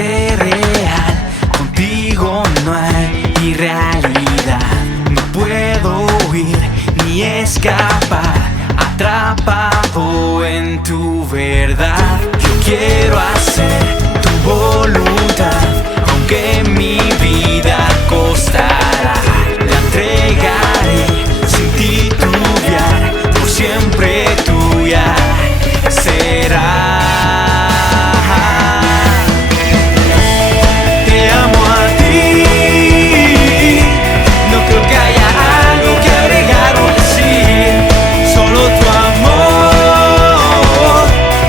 ser real, contigo no hay irrealidad. No puedo huir ni escapar, atrapado en tu verdad. Yo quiero hacer tu voluntad, aunque mi vida costará. La entregaré sin titubear, por siempre tuya será. Te amo a ti, no creo que haya algo que agregar o decir. Solo tu amor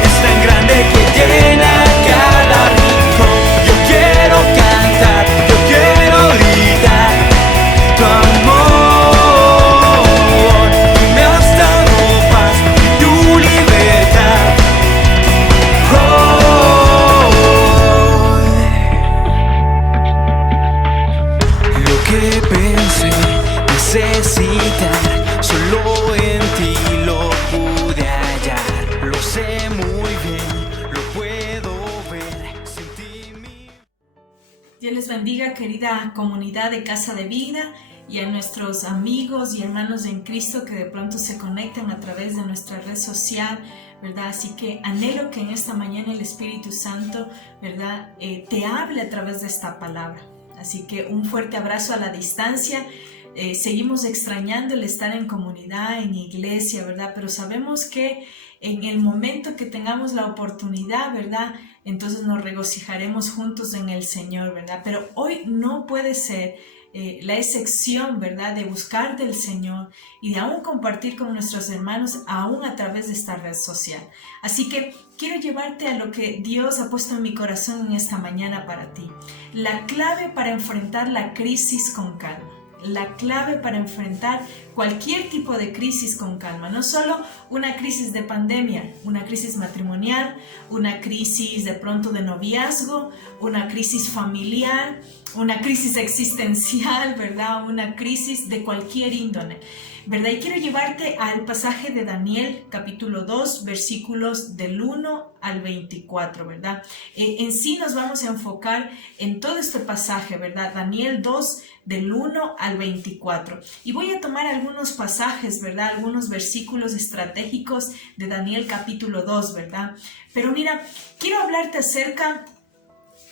es tan grande que llena cada rincón. Yo quiero cantar, yo quiero gritar tu amor. Tú me has dado paz y tu libertad. Lo que pensé necesitar, solo en ti lo pude hallar. Lo sé muy bien, lo puedo ver, sentí mi... Dios les bendiga, querida comunidad de Casa de Vida, y a nuestros amigos y hermanos en Cristo que de pronto se conectan a través de nuestra red social, ¿verdad? Así que anhelo que en esta mañana el Espíritu Santo, ¿verdad? Te hable a través de esta palabra. Así que un fuerte abrazo a la distancia. Seguimos extrañando el estar en comunidad, en iglesia, ¿verdad? Pero sabemos que en el momento que tengamos la oportunidad, ¿verdad? Entonces nos regocijaremos juntos en el Señor, ¿verdad? Pero hoy no puede ser la excepción, ¿verdad? De buscar del Señor y de aún compartir con nuestros hermanos, aún a través de esta red social. Así que quiero llevarte a lo que Dios ha puesto en mi corazón en esta mañana para ti. La clave para enfrentar la crisis con calma. La clave para enfrentar cualquier tipo de crisis con calma, no solo una crisis de pandemia, una crisis matrimonial, una crisis de pronto de noviazgo, una crisis familiar, una crisis existencial, ¿verdad? Una crisis de cualquier índole, ¿verdad? Y quiero llevarte al pasaje de Daniel, capítulo 2, versículos del 1 al 24, ¿verdad? En sí nos vamos a enfocar en todo este pasaje, ¿verdad? Daniel 2, del 1 al 24. Y voy a tomar algunos pasajes, ¿verdad? Algunos versículos estratégicos de Daniel capítulo 2, ¿verdad? Pero mira, quiero hablarte acerca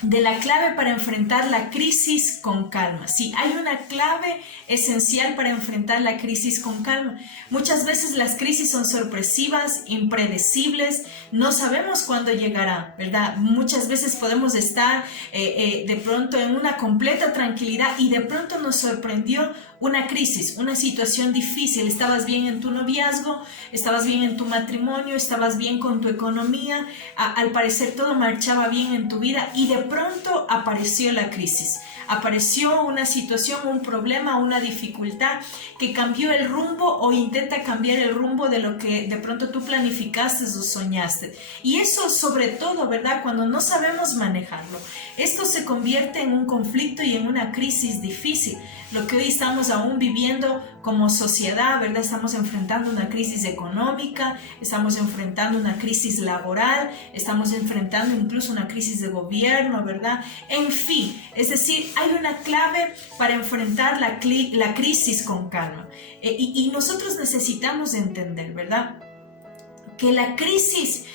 de la clave para enfrentar la crisis con calma. Sí, hay una clave esencial para enfrentar la crisis con calma. Muchas veces las crisis son sorpresivas, impredecibles, no sabemos cuándo llegará, ¿verdad? Muchas veces podemos estar de pronto en una completa tranquilidad y de pronto nos sorprendió una crisis, una situación difícil. Estabas bien en tu noviazgo, estabas bien en tu matrimonio, estabas bien con tu economía, al parecer todo marchaba bien en tu vida y de pronto apareció la crisis. Apareció una situación, un problema, una dificultad que cambió el rumbo o intenta cambiar el rumbo de lo que de pronto tú planificaste o soñaste. Y eso sobre todo, ¿verdad? Cuando no sabemos manejarlo. Esto se convierte en un conflicto y en una crisis difícil. Lo que hoy estamos aún viviendo como sociedad, ¿verdad? Estamos enfrentando una crisis económica, estamos enfrentando una crisis laboral, estamos enfrentando incluso una crisis de gobierno, ¿verdad? En fin, es decir, hay una clave para enfrentar la crisis con calma. Y nosotros necesitamos entender, ¿verdad? Que la crisis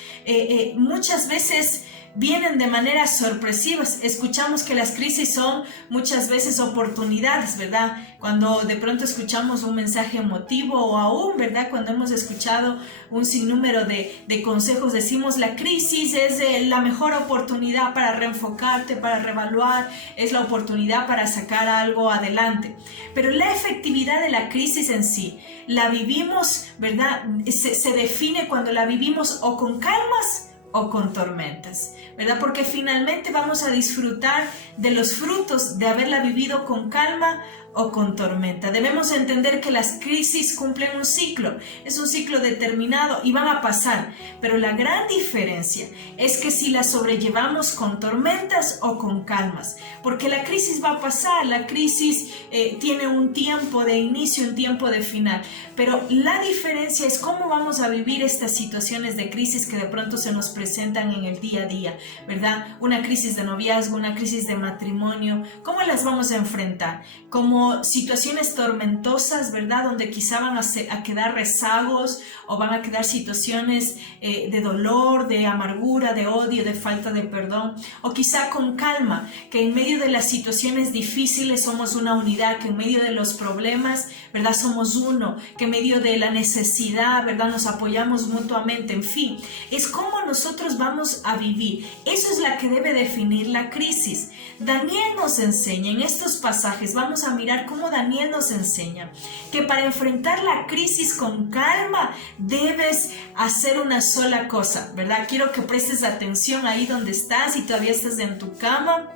muchas veces vienen de maneras sorpresivas. Escuchamos que las crisis son muchas veces oportunidades, ¿verdad? Cuando de pronto escuchamos un mensaje emotivo o aún, ¿verdad? Cuando hemos escuchado un sinnúmero de consejos, decimos la crisis es la mejor oportunidad para reenfocarte, para reevaluar, es la oportunidad para sacar algo adelante. Pero la efectividad de la crisis en sí, la vivimos, ¿verdad? Se define cuando la vivimos o con calmas o con tormentas, ¿verdad? Porque finalmente vamos a disfrutar de los frutos de haberla vivido con calma o con tormenta. Debemos entender que las crisis cumplen un ciclo, es un ciclo determinado y van a pasar, pero la gran diferencia es que si las sobrellevamos con tormentas o con calmas, porque la crisis va a pasar, la crisis tiene un tiempo de inicio, un tiempo de final, pero la diferencia es cómo vamos a vivir estas situaciones de crisis que de pronto se nos presentan en el día a día, ¿verdad? Una crisis de noviazgo, una crisis de matrimonio, ¿cómo las vamos a enfrentar? Como situaciones tormentosas, ¿verdad? Donde quizá van a quedar rezagos o van a quedar situaciones de dolor, de amargura, de odio, de falta de perdón, o quizá con calma, que en medio de las situaciones difíciles somos una unidad, que en medio de los problemas, ¿verdad? Somos uno, que en medio de la necesidad, ¿verdad? Nos apoyamos mutuamente, en fin, es como nosotros vamos a vivir. Eso es la que debe definir la crisis. Daniel nos enseña en estos pasajes, vamos a mirar cómo Daniel nos enseña que para enfrentar la crisis con calma debes hacer una sola cosa, ¿verdad? Quiero que prestes atención ahí donde estás y todavía estás en tu cama,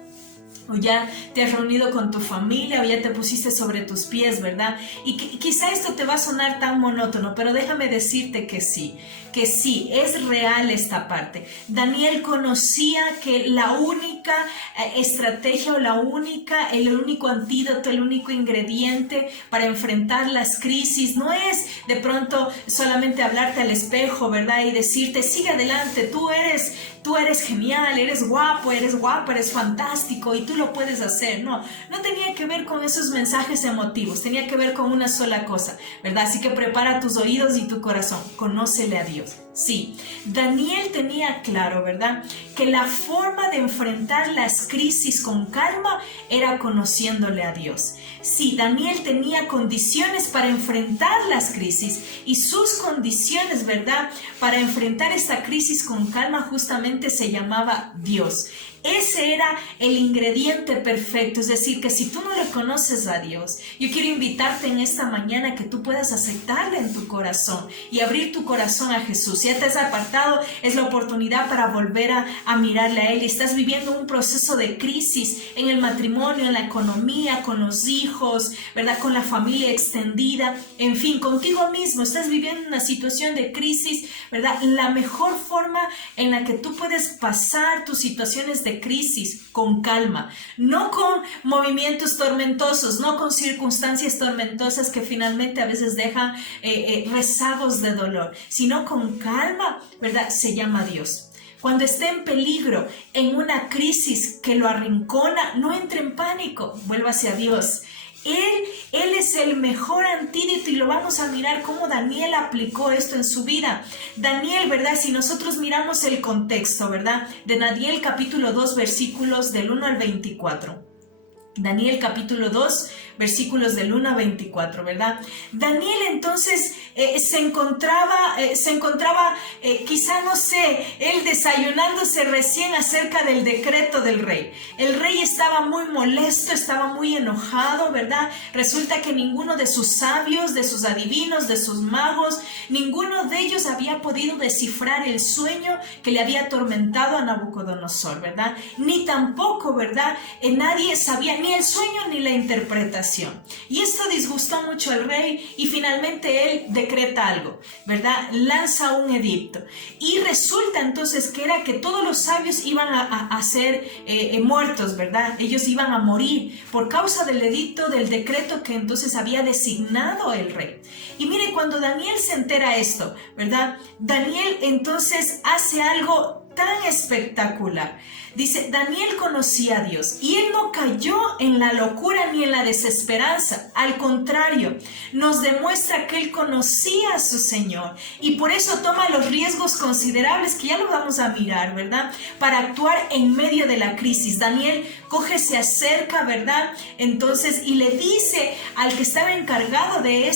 o ya te has reunido con tu familia, o ya te pusiste sobre tus pies, ¿verdad? Y quizá esto te va a sonar tan monótono, pero déjame decirte que sí, es real esta parte. Daniel conocía que la única estrategia o el único antídoto, el único ingrediente para enfrentar las crisis no es de pronto solamente hablarte al espejo, ¿verdad? Y decirte, sigue adelante, tú eres genial, eres guapo, eres guapa, eres fantástico y tú lo puedes hacer. No tenía que ver con esos mensajes emotivos, tenía que ver con una sola cosa, ¿verdad? Así que prepara tus oídos y tu corazón, conócele a Dios. Sí, Daniel tenía claro, ¿verdad?, que la forma de enfrentar las crisis con calma era conociéndole a Dios. Sí, Daniel tenía condiciones para enfrentar las crisis y sus condiciones, ¿verdad?, para enfrentar esta crisis con calma justamente se llamaba Dios. Ese era el ingrediente perfecto, es decir, que si tú no le conoces a Dios, yo quiero invitarte en esta mañana que tú puedas aceptarle en tu corazón y abrir tu corazón a Jesús. Si ya te has apartado, es la oportunidad para volver a mirarle a Él. Y estás viviendo un proceso de crisis en el matrimonio, en la economía, con los hijos, ¿verdad?, con la familia extendida, en fin, contigo mismo, estás viviendo una situación de crisis, ¿verdad? La mejor forma en la que tú puedes pasar tus situaciones de crisis con calma, no con movimientos tormentosos, no con circunstancias tormentosas que finalmente a veces dejan rezagos de dolor, sino con calma, ¿verdad?, se llama Dios. Cuando esté en peligro, en una crisis que lo arrincona, no entre en pánico, vuelva hacia Dios. Él es el mejor antídoto y lo vamos a mirar cómo Daniel aplicó esto en su vida. Daniel, ¿verdad? Si nosotros miramos el contexto, ¿verdad?, de Daniel capítulo 2, versículos del 1 al 24. Daniel capítulo 2, versículos del 1 a 24, ¿verdad? Daniel entonces se encontraba quizá, no sé, él desayunándose recién acerca del decreto del rey. El rey estaba muy molesto, estaba muy enojado, ¿verdad? Resulta que ninguno de sus sabios, de sus adivinos, de sus magos, ninguno de ellos había podido descifrar el sueño que le había atormentado a Nabucodonosor, ¿verdad? Ni tampoco, ¿verdad?, nadie sabía ni el sueño ni la interpretación. Y esto disgustó mucho al rey y finalmente él decreta algo, ¿verdad? Lanza un edicto. Y resulta entonces que era que todos los sabios iban a ser muertos, ¿verdad? Ellos iban a morir por causa del edicto, del decreto que entonces había designado el rey. Y mire, cuando Daniel se entera esto, ¿verdad?, Daniel entonces hace algo tan espectacular. Dice, Daniel conocía a Dios y él no cayó en la locura ni en la desesperanza. Al contrario, nos demuestra que él conocía a su Señor y por eso toma los riesgos considerables que ya lo vamos a mirar, ¿verdad?, para actuar en medio de la crisis. Daniel se acerca, ¿verdad?, entonces, y le dice al que estaba encargado de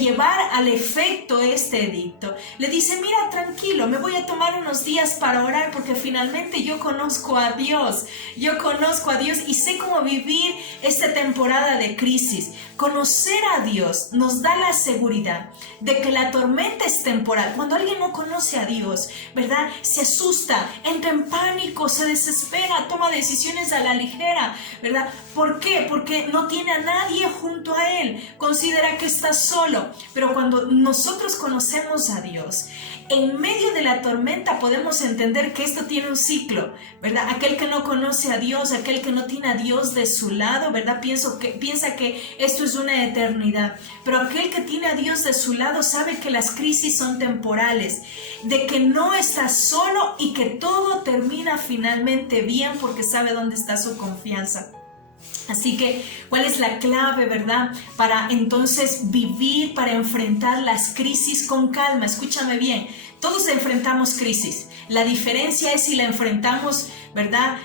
llevar al efecto este edicto, le dice, mira, tranquilo, me voy a tomar unos días días para orar porque finalmente yo conozco a Dios. Yo conozco a Dios y sé cómo vivir esta temporada de crisis. Conocer a Dios nos da la seguridad de que la tormenta es temporal. Cuando alguien no conoce a Dios, ¿verdad? Se asusta, entra en pánico, se desespera, toma decisiones a la ligera, ¿verdad? ¿Por qué? Porque no tiene a nadie junto a él. Considera que está solo. Pero cuando nosotros conocemos a Dios, en medio de la tormenta podemos entender que esto tiene un ciclo, ¿verdad? Aquel que no conoce a Dios, aquel que no tiene a Dios de su lado, ¿verdad? Piensa que esto es una eternidad. Pero aquel que tiene a Dios de su lado sabe que las crisis son temporales, de que no está solo y que todo termina finalmente bien porque sabe dónde está su confianza. Así que, ¿cuál es la clave, verdad? Para entonces vivir, para enfrentar las crisis con calma. Escúchame bien, todos enfrentamos crisis. La diferencia es si la enfrentamos, ¿verdad?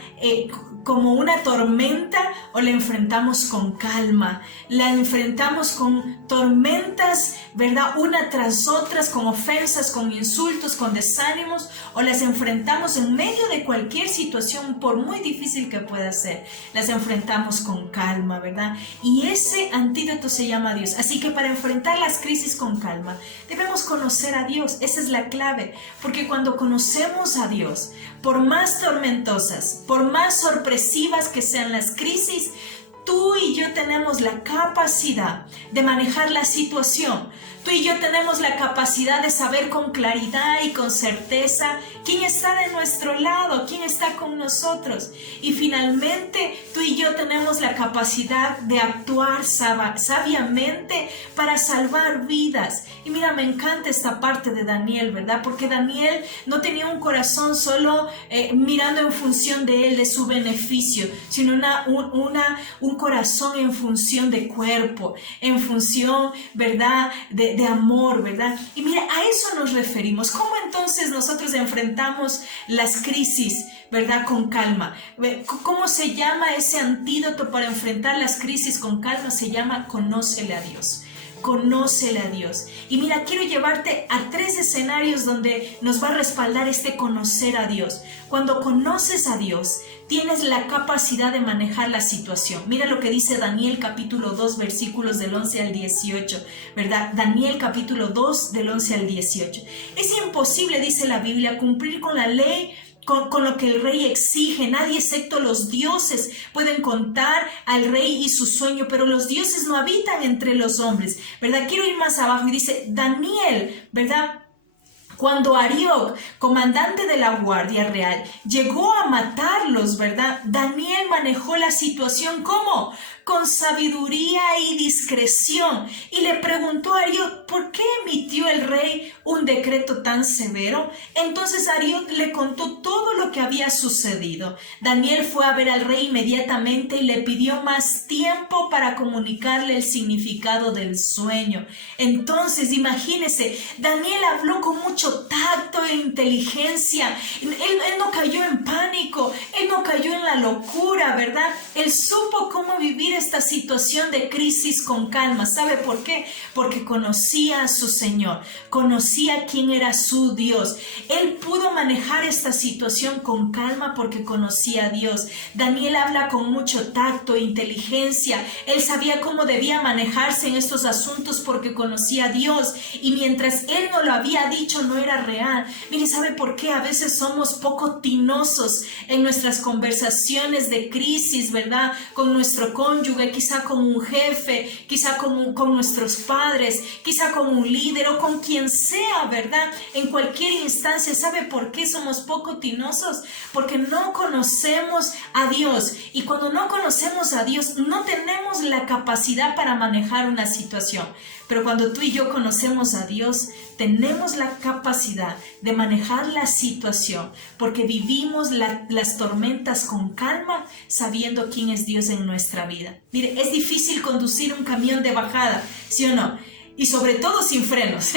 Como una tormenta o la enfrentamos con calma. La enfrentamos con tormentas, ¿verdad? Una tras otras, con ofensas, con insultos, con desánimos, o las enfrentamos en medio de cualquier situación, por muy difícil que pueda ser. Las enfrentamos con calma, ¿verdad? Y ese antídoto se llama Dios. Así que para enfrentar las crisis con calma, debemos conocer a Dios. Esa es la clave, porque cuando conocemos a Dios, por más tormentosas, por más sorpresivas que sean las crisis, tú y yo tenemos la capacidad de manejar la situación. Tú y yo tenemos la capacidad de saber con claridad y con certeza quién está de nuestro lado, quién está con nosotros. Y finalmente, tú y yo tenemos la capacidad de actuar sabiamente para salvar vidas. Y mira, me encanta esta parte de Daniel, ¿verdad? Porque Daniel no tenía un corazón solo mirando en función de él, de su beneficio, sino un corazón en función de cuerpo, en función, ¿verdad?, de amor, ¿verdad? Y mira, a eso nos referimos. ¿Cómo entonces nosotros enfrentamos las crisis, ¿verdad?, con calma? ¿Cómo se llama ese antídoto para enfrentar las crisis con calma? Se llama conócele a Dios. Conócele a Dios. Y mira, quiero llevarte a 3 escenarios donde nos va a respaldar este conocer a Dios. Cuando conoces a Dios, tienes la capacidad de manejar la situación. Mira lo que dice Daniel capítulo 2, versículos del 11 al 18, ¿verdad? Daniel capítulo 2, del 11 al 18. Es imposible, dice la Biblia, cumplir con la ley, con lo que el rey exige. Nadie excepto los dioses pueden contar al rey y su sueño, pero los dioses no habitan entre los hombres, ¿verdad? Quiero ir más abajo y dice Daniel, ¿verdad? Cuando Arioc, comandante de la Guardia Real, llegó a matarlos, ¿verdad? Daniel manejó la situación ¿cómo? Con sabiduría y discreción. Y le preguntó a Arioc, ¿por qué emitió el rey un decreto tan severo? Entonces Arioc le contó todo lo que había sucedido. Daniel fue a ver al rey inmediatamente y le pidió más tiempo para comunicarle el significado del sueño. Entonces, imagínese, Daniel habló con mucho tacto e inteligencia. Él no cayó en pánico, él no cayó en la locura, ¿verdad? Él supo cómo vivir esta situación de crisis con calma. ¿Sabe por qué? Porque conocía a su Señor, conocía quién era su Dios. Él pudo manejar esta situación con calma porque conocía a Dios. Daniel habla con mucho tacto e inteligencia. Él sabía cómo debía manejarse en estos asuntos porque conocía a Dios, y mientras él no lo había dicho no era real. Mire, ¿sabe por qué? A veces somos poco tinosos en nuestras conversaciones de crisis, ¿verdad? Con nuestro cónyuge, quizá con un jefe, quizá con nuestros padres, quizá con un líder o con quien sea, ¿verdad? En cualquier instancia. ¿Sabe por qué somos poco tinosos? Porque no conocemos a Dios, y cuando no conocemos a Dios no tenemos la capacidad para manejar una situación. Pero cuando tú y yo conocemos a Dios, tenemos la capacidad de manejar la situación, porque vivimos las tormentas con calma, sabiendo quién es Dios en nuestra vida. Mire, es difícil conducir un camión de bajada, ¿sí o no? Y sobre todo sin frenos,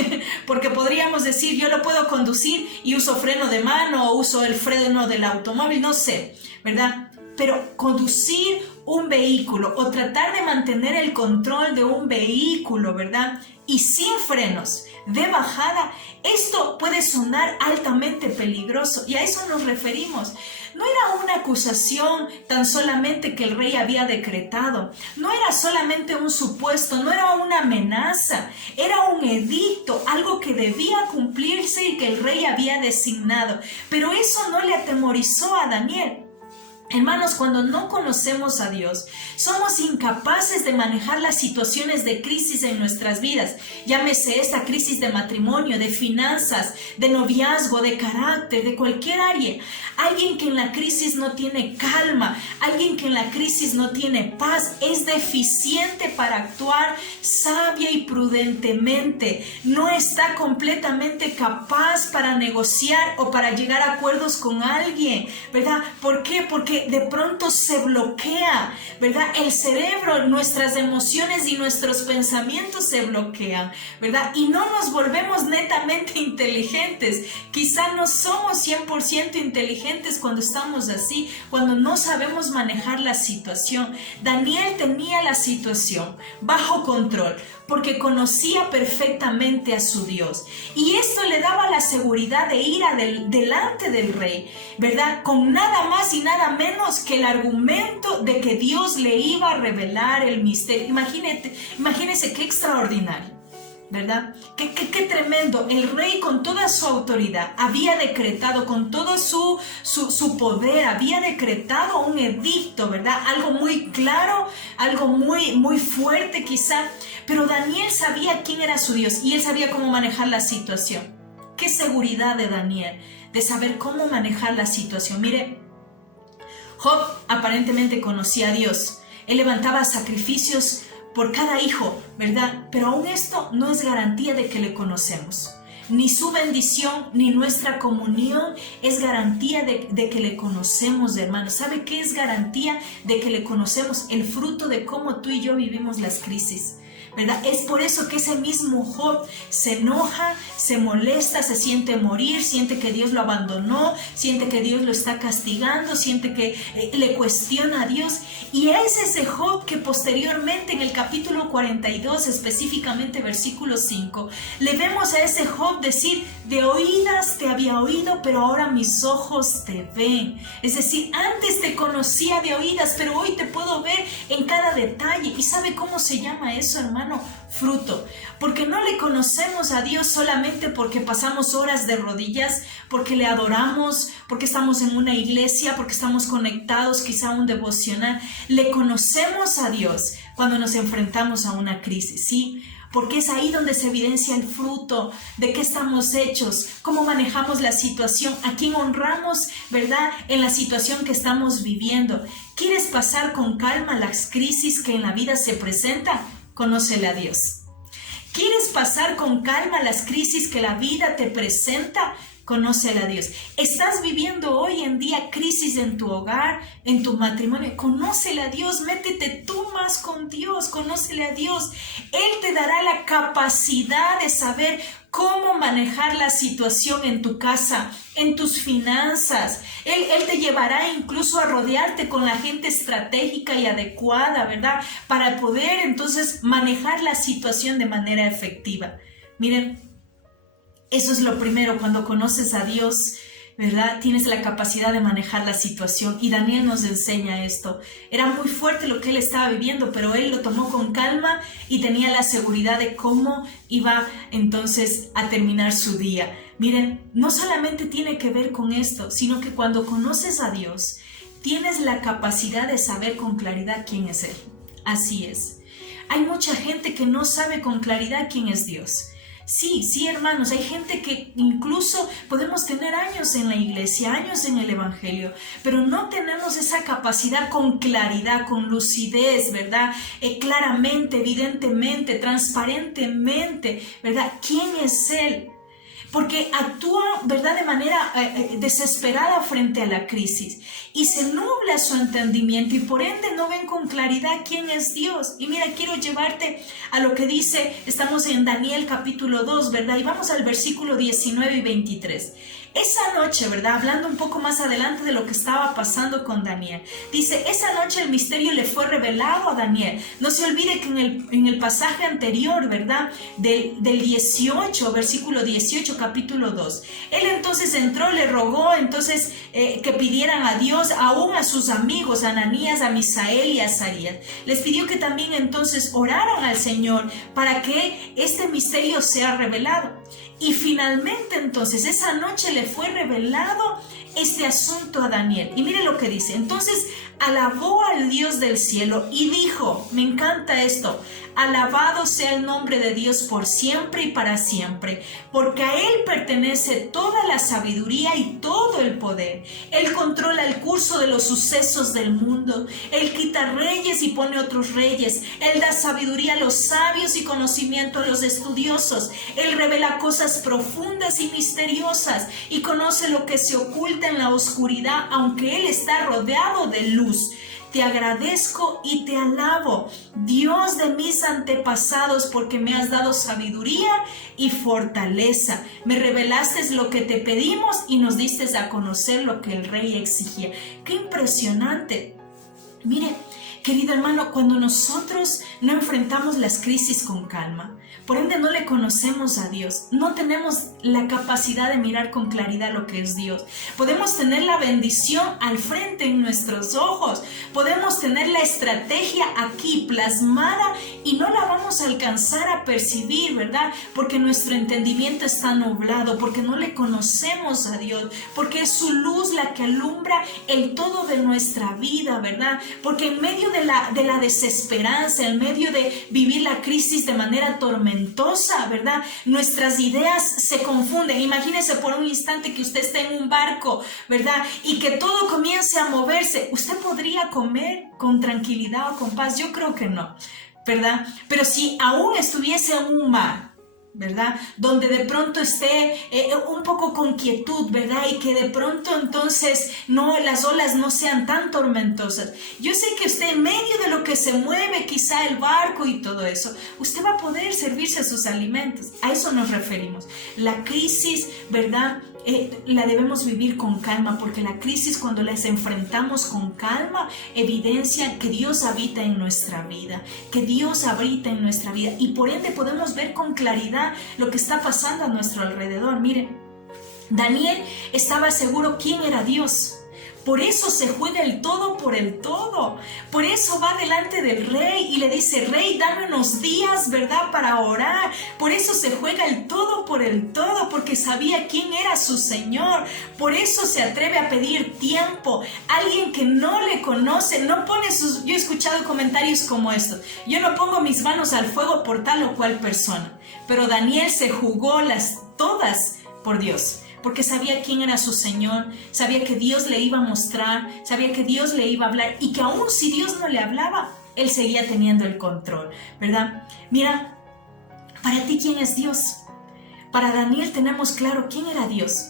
porque podríamos decir, yo lo puedo conducir y uso freno de mano o uso el freno del automóvil, no sé, ¿verdad? Pero conducir un vehículo o tratar de mantener el control de un vehículo, ¿verdad? Y sin frenos, de bajada, esto puede sonar altamente peligroso y a eso nos referimos. No era una acusación tan solamente que el rey había decretado, no era solamente un supuesto, no era una amenaza, era un edicto, algo que debía cumplirse y que el rey había designado. Pero eso no le atemorizó a Daniel. Hermanos, cuando no conocemos a Dios, somos incapaces de manejar las situaciones de crisis en nuestras vidas. Llámese esta crisis de matrimonio, de finanzas, de noviazgo, de carácter, de cualquier área. Alguien que en la crisis no tiene calma, alguien que en la crisis no tiene paz, es deficiente para actuar sabia y prudentemente. No está completamente capaz para negociar o para llegar a acuerdos con alguien, ¿verdad? ¿Por qué? Porque de pronto se bloquea, ¿verdad? El cerebro, nuestras emociones y nuestros pensamientos se bloquean, ¿verdad? Y no nos volvemos netamente inteligentes. Quizá no somos 100% inteligentes cuando estamos así, cuando no sabemos manejar la situación. Daniel tenía la situación bajo control porque conocía perfectamente a su Dios. Y esto le daba la seguridad de ir delante del rey, ¿verdad? Con nada más y nada menos que el argumento de que Dios le iba a revelar el misterio. Imagínense qué extraordinario, ¿verdad? Qué tremendo. El rey con toda su autoridad había decretado, con todo su poder, había decretado un edicto, ¿verdad? Algo muy claro, algo muy fuerte quizá. Pero Daniel sabía quién era su Dios y él sabía cómo manejar la situación. Qué seguridad de Daniel, de saber cómo manejar la situación. Mire, Job aparentemente conocía a Dios. Él levantaba sacrificios por cada hijo, ¿verdad? Pero aún esto no es garantía de que le conocemos. Ni su bendición, ni nuestra comunión es garantía de que le conocemos, hermanos. ¿Sabe qué es garantía de que le conocemos? El fruto de cómo tú y yo vivimos las crisis, ¿verdad? Es por eso que ese mismo Job se enoja, se molesta, se siente morir, siente que Dios lo abandonó, siente que Dios lo está castigando, siente que le cuestiona a Dios. Y es ese Job que posteriormente en el capítulo 42, específicamente versículo 5, le vemos a ese Job decir: de oídas te había oído, pero ahora mis ojos te ven. Es decir, antes te conocía de oídas, pero hoy te puedo ver en cada detalle. ¿Y sabe cómo se llama eso, hermano? Fruto. Porque no le conocemos a Dios solamente porque pasamos horas de rodillas, porque le adoramos, porque estamos en una iglesia, porque estamos conectados quizá a un devocional. Le conocemos a Dios cuando nos enfrentamos a una crisis, ¿sí? Porque es ahí donde se evidencia el fruto de qué estamos hechos, cómo manejamos la situación, a quién honramos, ¿verdad? En la situación que estamos viviendo. ¿Quieres pasar con calma las crisis que en la vida se presentan? Conócele a Dios. ¿Quieres pasar con calma las crisis que la vida te presenta? Conócele a Dios. ¿Estás viviendo hoy en día crisis en tu hogar, en tu matrimonio? Conócele a Dios, métete tú más con Dios, conócele a Dios. Él te dará la capacidad de saber cómo manejar la situación en tu casa, en tus finanzas. Él te llevará incluso a rodearte con la gente estratégica y adecuada, ¿verdad? Para poder entonces manejar la situación de manera efectiva. Miren, eso es lo primero. Cuando conoces a Dios, ¿verdad? Tienes la capacidad de manejar la situación. Y Daniel nos enseña esto. Era muy fuerte lo que él estaba viviendo, pero él lo tomó con calma y tenía la seguridad de cómo iba entonces a terminar su día. Miren, no solamente tiene que ver con esto, sino que cuando conoces a Dios, tienes la capacidad de saber con claridad quién es Él. Así es. Hay mucha gente que no sabe con claridad quién es Dios. Sí, hermanos, hay gente que incluso podemos tener años en la iglesia, años en el evangelio, pero no tenemos esa capacidad con claridad, con lucidez, ¿verdad? Claramente, evidentemente, transparentemente, ¿verdad? ¿Quién es Él? Porque actúa, ¿verdad?, de manera desesperada frente a la crisis y se nubla su entendimiento y por ende no ven con claridad quién es Dios. Y mira, quiero llevarte a lo que dice, estamos en Daniel capítulo 2, ¿verdad? Y vamos al versículo 19 y 23. esa noche, ¿verdad? Hablando un poco más adelante de lo que estaba pasando con Daniel. Dice, esa noche el misterio le fue revelado a Daniel. No se olvide que en el pasaje anterior, ¿verdad? Del 18, versículo 18, capítulo 2. Él entonces entró, le rogó entonces que pidieran a Dios, aún a sus amigos, a Ananías, a Misael y a Azarías. Les pidió que también entonces oraran al Señor para que este misterio sea revelado. Y finalmente entonces esa noche le fue revelado este asunto a Daniel. Y mire lo que dice. Entonces alabó al Dios del cielo y dijo, me encanta esto, alabado sea el nombre de Dios por siempre y para siempre, porque a Él pertenece toda la sabiduría y todo el poder. Él controla el curso de los sucesos del mundo. Él quita reyes y pone otros reyes. Él da sabiduría a los sabios y conocimiento a los estudiosos. Él revela cosas profundas y misteriosas y conoce lo que se oculta en la oscuridad, aunque Él está rodeado de luz. Te agradezco y te alabo, Dios de mis antepasados, porque me has dado sabiduría y fortaleza. Me revelaste lo que te pedimos y nos diste a conocer lo que el rey exigía. ¡Qué impresionante! Mire, querido hermano, cuando nosotros no enfrentamos las crisis con calma, por ende no le conocemos a Dios, no tenemos la capacidad de mirar con claridad lo que es Dios. Podemos tener la bendición al frente en nuestros ojos, podemos tener la estrategia aquí plasmada y no la vamos a alcanzar a percibir, ¿verdad? Porque nuestro entendimiento está nublado, porque no le conocemos a Dios, porque es su luz la que alumbra el todo de nuestra vida, ¿verdad? Porque en medio de la desesperanza, en medio de vivir la crisis de manera tormentosa, ¿verdad? Nuestras ideas se confunden. Imagínese por un instante que usted esté en un barco, ¿verdad? Y que todo comience a moverse. ¿Usted podría comer con tranquilidad o con paz? Yo creo que no, ¿verdad? Pero si aún estuviese en un mar, ¿verdad? Donde de pronto esté un poco con quietud, ¿verdad? Y que de pronto entonces las olas no sean tan tormentosas. Yo sé que usted en medio de lo que se mueve quizá el barco y todo eso, usted va a poder servirse sus alimentos. A eso nos referimos. La crisis, ¿verdad? La debemos vivir con calma, porque la crisis, cuando las enfrentamos con calma, evidencia que Dios habita en nuestra vida, que Dios habita en nuestra vida, y por ende podemos ver con claridad lo que está pasando a nuestro alrededor. Miren, Daniel estaba seguro quién era Dios. Por eso se juega el todo por el todo. Por eso va delante del rey y le dice, rey, dame unos días, ¿verdad?, para orar. Por eso se juega el todo por el todo, porque sabía quién era su Señor. Por eso se atreve a pedir tiempo. Alguien que no le conoce, no pone sus... Yo he escuchado comentarios como estos. Yo no pongo mis manos al fuego por tal o cual persona. Pero Daniel se jugó todas por Dios, porque sabía quién era su Señor, sabía que Dios le iba a mostrar, sabía que Dios le iba a hablar, y que aún si Dios no le hablaba, Él seguía teniendo el control, ¿verdad? Mira, para ti, ¿quién es Dios? Para Daniel tenemos claro quién era Dios.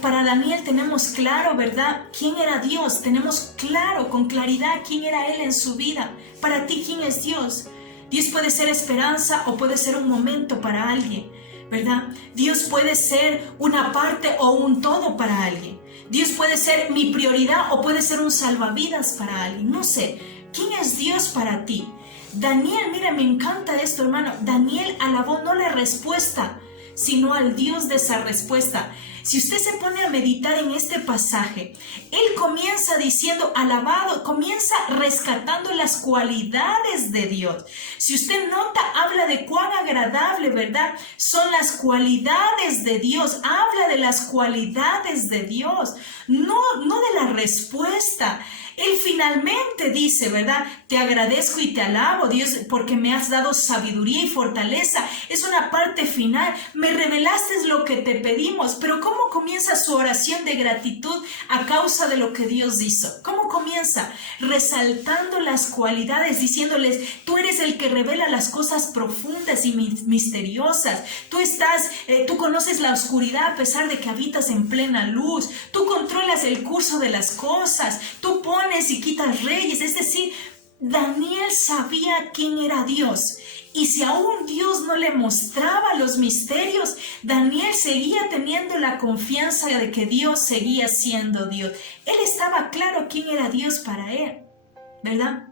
Para Daniel tenemos claro, ¿verdad?, quién era Dios. Tenemos claro, con claridad, quién era Él en su vida. Para ti, ¿quién es Dios? Dios puede ser esperanza o puede ser un momento para alguien, ¿verdad? Dios puede ser una parte o un todo para alguien. Dios puede ser mi prioridad o puede ser un salvavidas para alguien. No sé, ¿quién es Dios para ti? Daniel, mira, me encanta esto, hermano. Daniel alabó no la respuesta, sino al Dios de esa respuesta. Si usted se pone a meditar en este pasaje, él comienza diciendo alabado, comienza rescatando las cualidades de Dios. Si usted nota, habla de cuán agradable, ¿verdad?, son las cualidades de Dios. Habla de las cualidades de Dios, no de la respuesta. Él finalmente dice, ¿verdad?, te agradezco y te alabo, Dios, porque me has dado sabiduría y fortaleza. Es una parte final. Me revelaste lo que te pedimos. Pero ¿cómo comienza su oración de gratitud a causa de lo que Dios hizo? ¿Cómo comienza? Resaltando las cualidades, diciéndoles, tú eres el que revela las cosas profundas y misteriosas. Tú conoces la oscuridad a pesar de que habitas en plena luz. Tú controlas el curso de las cosas. Tú pones y quitas reyes. Es decir, Daniel sabía quién era Dios. Y si aún Dios no le mostraba los misterios, Daniel seguía teniendo la confianza de que Dios seguía siendo Dios. Él estaba claro quién era Dios para él, ¿verdad?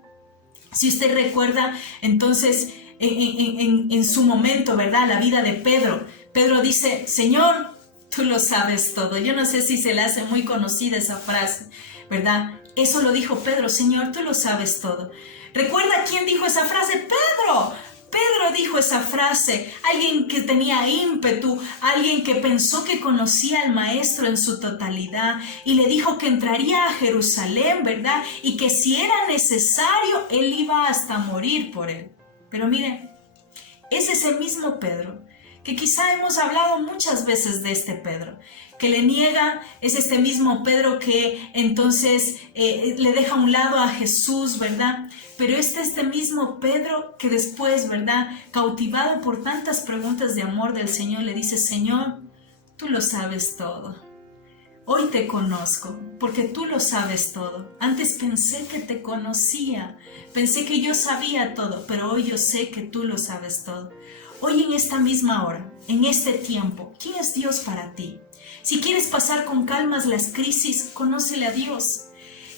Si usted recuerda, entonces, en su momento, ¿verdad? La vida de Pedro. Pedro dice, Señor, tú lo sabes todo. Yo no sé si se le hace muy conocida esa frase, ¿verdad? Eso lo dijo Pedro, Señor, tú lo sabes todo. ¿Recuerda quién dijo esa frase? Pedro. Pedro dijo esa frase, alguien que tenía ímpetu, alguien que pensó que conocía al maestro en su totalidad y le dijo que entraría a Jerusalén, ¿verdad? Y que si era necesario, él iba hasta morir por él. Pero miren, es ese mismo Pedro, que quizá hemos hablado muchas veces de este Pedro, que le niega, es este mismo Pedro que entonces le deja a un lado a Jesús, ¿verdad? Pero este mismo Pedro que después, ¿verdad? Cautivado por tantas preguntas de amor del Señor, le dice, Señor, tú lo sabes todo. Hoy te conozco, porque tú lo sabes todo. Antes pensé que te conocía, pensé que yo sabía todo, pero hoy yo sé que tú lo sabes todo. Hoy en esta misma hora, en este tiempo, ¿quién es Dios para ti? Si quieres pasar con calmas las crisis, conócele a Dios.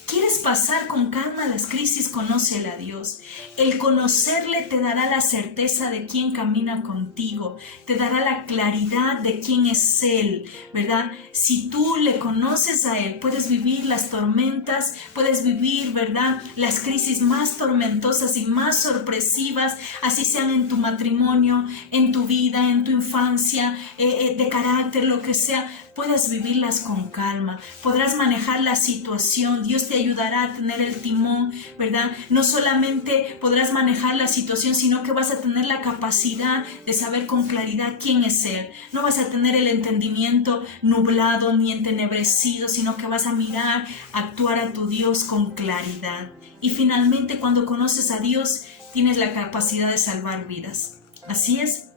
¿Quieres pasar con calma las crisis? Conócele a Dios. El conocerle te dará la certeza de quién camina contigo, te dará la claridad de quién es Él, ¿verdad? Si tú le conoces a Él, puedes vivir las tormentas, puedes vivir, ¿verdad? Las crisis más tormentosas y más sorpresivas, así sean en tu matrimonio, en tu vida, en tu infancia, de carácter, lo que sea. Puedas vivirlas con calma, podrás manejar la situación, Dios te ayudará a tener el timón, ¿verdad? No solamente podrás manejar la situación, sino que vas a tener la capacidad de saber con claridad quién es Él. No vas a tener el entendimiento nublado ni entenebrecido, sino que vas a mirar, actuar a tu Dios con claridad. Y finalmente, cuando conoces a Dios, tienes la capacidad de salvar vidas. Así es.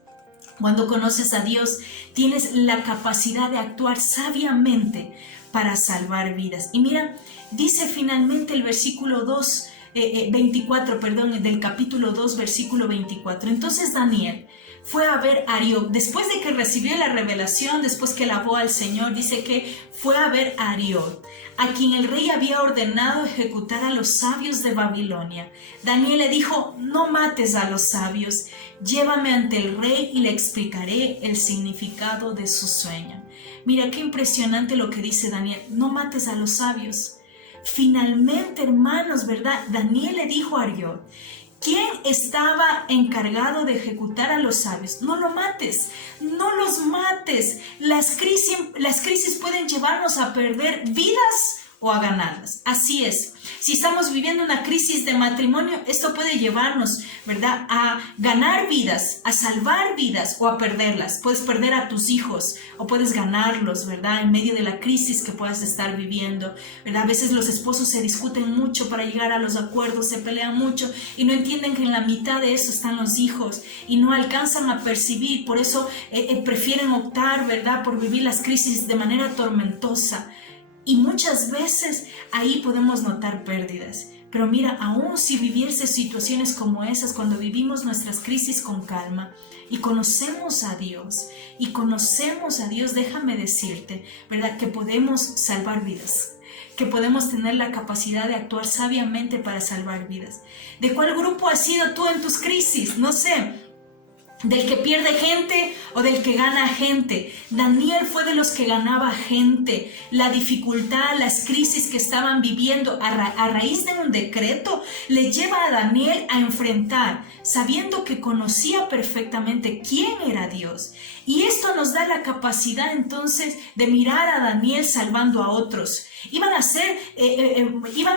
Cuando conoces a Dios, tienes la capacidad de actuar sabiamente para salvar vidas. Y mira, dice finalmente el versículo 24, del capítulo 2, versículo 24. Entonces Daniel fue a ver a Arioc. Después de que recibió la revelación, después que alabó al Señor, dice que fue a ver a Arioc, a quien el rey había ordenado ejecutar a los sabios de Babilonia. Daniel le dijo, no mates a los sabios, llévame ante el rey y le explicaré el significado de su sueño. Mira qué impresionante lo que dice Daniel, no mates a los sabios. Finalmente, hermanos, ¿verdad? Daniel le dijo a Arioc, ¿quién estaba encargado de ejecutar a los sabios? No lo mates, no los mates. Las crisis pueden llevarnos a perder vidas o a ganarlas. Así es. Si estamos viviendo una crisis de matrimonio, esto puede llevarnos, ¿verdad?, a ganar vidas, a salvar vidas o a perderlas. Puedes perder a tus hijos o puedes ganarlos, ¿verdad?, en medio de la crisis que puedas estar viviendo, ¿verdad? A veces los esposos se discuten mucho para llegar a los acuerdos, se pelean mucho y no entienden que en la mitad de eso están los hijos y no alcanzan a percibir. Por eso prefieren optar, ¿verdad?, por vivir las crisis de manera tormentosa. Y muchas veces ahí podemos notar pérdidas. Pero mira, aún si viviese situaciones como esas, cuando vivimos nuestras crisis con calma y conocemos a Dios, déjame decirte, ¿verdad?, que podemos salvar vidas, que podemos tener la capacidad de actuar sabiamente para salvar vidas. ¿De cuál grupo has sido tú en tus crisis? No sé. ¿Del que pierde gente o del que gana gente? Daniel fue de los que ganaba gente. La dificultad, las crisis que estaban viviendo a raíz de un decreto le lleva a Daniel a enfrentar, sabiendo que conocía perfectamente quién era Dios. Y esto nos da la capacidad entonces de mirar a Daniel salvando a otros. Iban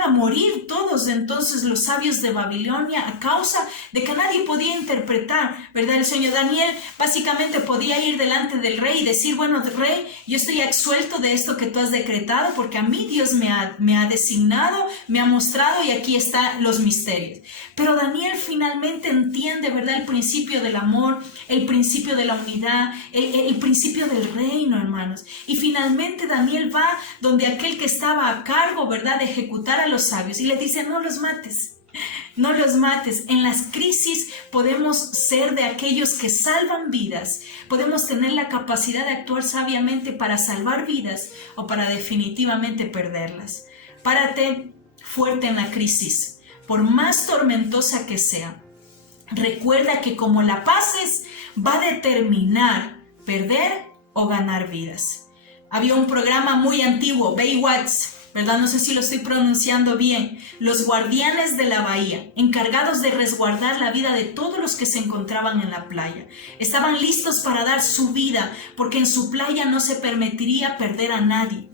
a morir todos entonces los sabios de Babilonia a causa de que nadie podía interpretar, ¿verdad?, el sueño. Daniel básicamente podía ir delante del rey y decir, bueno, rey, yo estoy absuelto de esto que tú has decretado porque a mí Dios me ha designado, me ha mostrado y aquí están los misterios. Pero Daniel finalmente entiende, ¿verdad?, el principio del amor, el principio de la unidad, el principio del reino, hermanos. Y finalmente Daniel va donde aquel que estaba a cargo, ¿verdad?, de ejecutar a los sabios y le dice, no los mates. No los mates. En las crisis podemos ser de aquellos que salvan vidas. Podemos tener la capacidad de actuar sabiamente para salvar vidas o para definitivamente perderlas. Párate fuerte en la crisis, por más tormentosa que sea. Recuerda que como la pases, va a determinar perder o ganar vidas. Había un programa muy antiguo, Baywatch, ¿verdad? No sé si lo estoy pronunciando bien. Los guardianes de la bahía, encargados de resguardar la vida de todos los que se encontraban en la playa. Estaban listos para dar su vida, porque en su playa no se permitiría perder a nadie.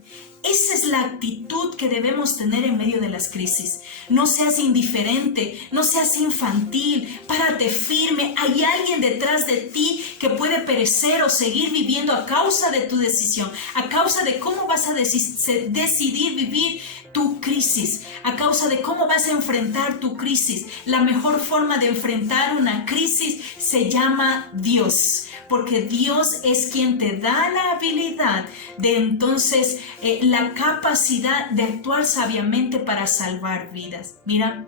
Esa es la actitud que debemos tener en medio de las crisis. No seas indiferente, no seas infantil, párate firme. Hay alguien detrás de ti que puede perecer o seguir viviendo a causa de tu decisión, a causa de cómo vas a decidir vivir tu crisis, a causa de cómo vas a enfrentar tu crisis. La mejor forma de enfrentar una crisis se llama Dios, porque Dios es quien te da la habilidad de entonces la capacidad de actuar sabiamente para salvar vidas. Mira,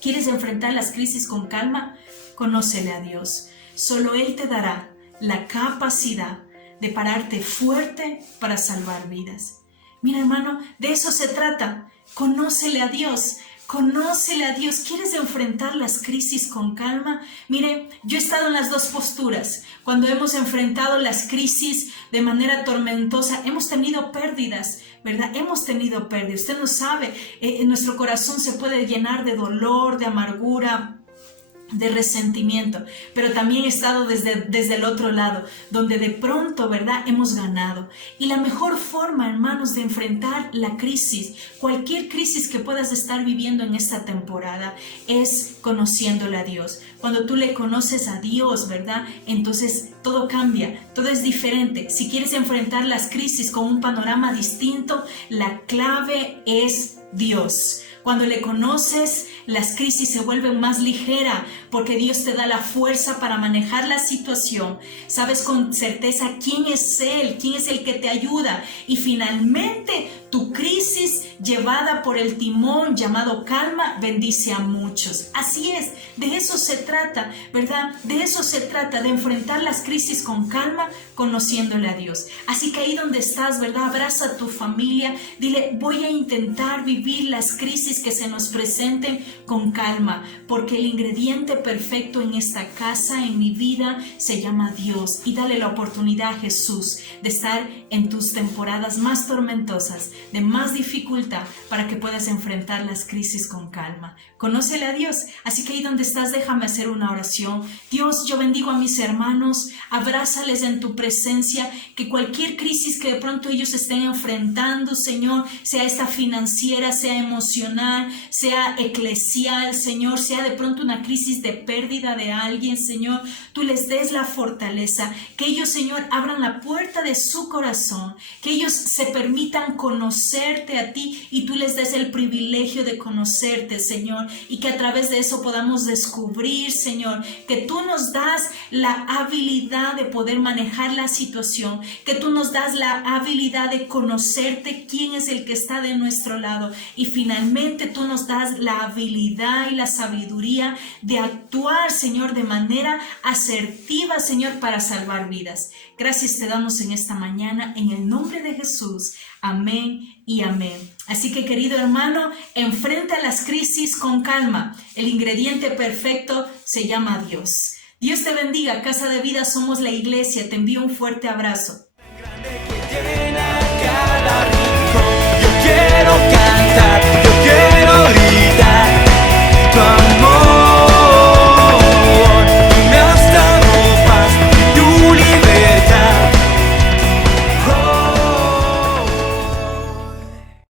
¿quieres enfrentar las crisis con calma? Conócele a Dios. Solo Él te dará la capacidad de pararte fuerte para salvar vidas. Mira, hermano, de eso se trata. Conócele a Dios. Conócele a Dios. ¿Quieres enfrentar las crisis con calma? Mire, yo he estado en las dos posturas. Cuando hemos enfrentado las crisis de manera tormentosa, hemos tenido pérdidas, ¿verdad? Hemos tenido pérdidas. Usted no sabe, nuestro corazón se puede llenar de dolor, de amargura, de resentimiento, pero también he estado desde el otro lado, donde de pronto, ¿verdad?, hemos ganado. Y la mejor forma, hermanos, de enfrentar la crisis, cualquier crisis que puedas estar viviendo en esta temporada, es conociéndole a Dios. Cuando tú le conoces a Dios, ¿verdad?, entonces todo cambia, todo es diferente. Si quieres enfrentar las crisis con un panorama distinto, la clave es Dios. Cuando le conoces, las crisis se vuelven más ligeras porque Dios te da la fuerza para manejar la situación. Sabes con certeza quién es Él, quién es el que te ayuda. Y finalmente, tu crisis llevada por el timón llamado calma bendice a muchos. Así es, de eso se trata, ¿verdad? De eso se trata, de enfrentar las crisis con calma, conociéndole a Dios. Así que ahí donde estás, ¿verdad?, abraza a tu familia, dile, voy a intentar vivir las crisis que se nos presenten con calma, porque el ingrediente perfecto en esta casa, en mi vida, se llama Dios. Y dale la oportunidad a Jesús de estar en tus temporadas más tormentosas, de más dificultad, para que puedas enfrentar las crisis con calma. Conócele a Dios. Así que ahí donde estás, déjame hacer una oración. Dios, yo bendigo a mis hermanos, abrázales en tu presencia, que cualquier crisis que de pronto ellos estén enfrentando, Señor, sea esta financiera, sea emocional, sea eclesial, Señor, sea de pronto una crisis de pérdida de alguien, Señor, tú les des la fortaleza, que ellos, Señor, abran la puerta de su corazón, que ellos se permitan conocerte a ti y tú les des el privilegio de conocerte, Señor, y que a través de eso podamos descubrir, Señor, que tú nos das la habilidad de poder manejar la situación, que tú nos das la habilidad de conocerte quién es el que está de nuestro lado, y finalmente tú nos das la habilidad y la sabiduría de actuar, Señor, de manera asertiva, Señor, para salvar vidas. Gracias te damos en esta mañana, en el nombre de Jesús. Amén y amén. Así que, querido hermano, enfrenta las crisis con calma. El ingrediente perfecto se llama Dios. Dios te bendiga. Casa de Vida, somos la iglesia. Te envío un fuerte abrazo. Grande que llena cada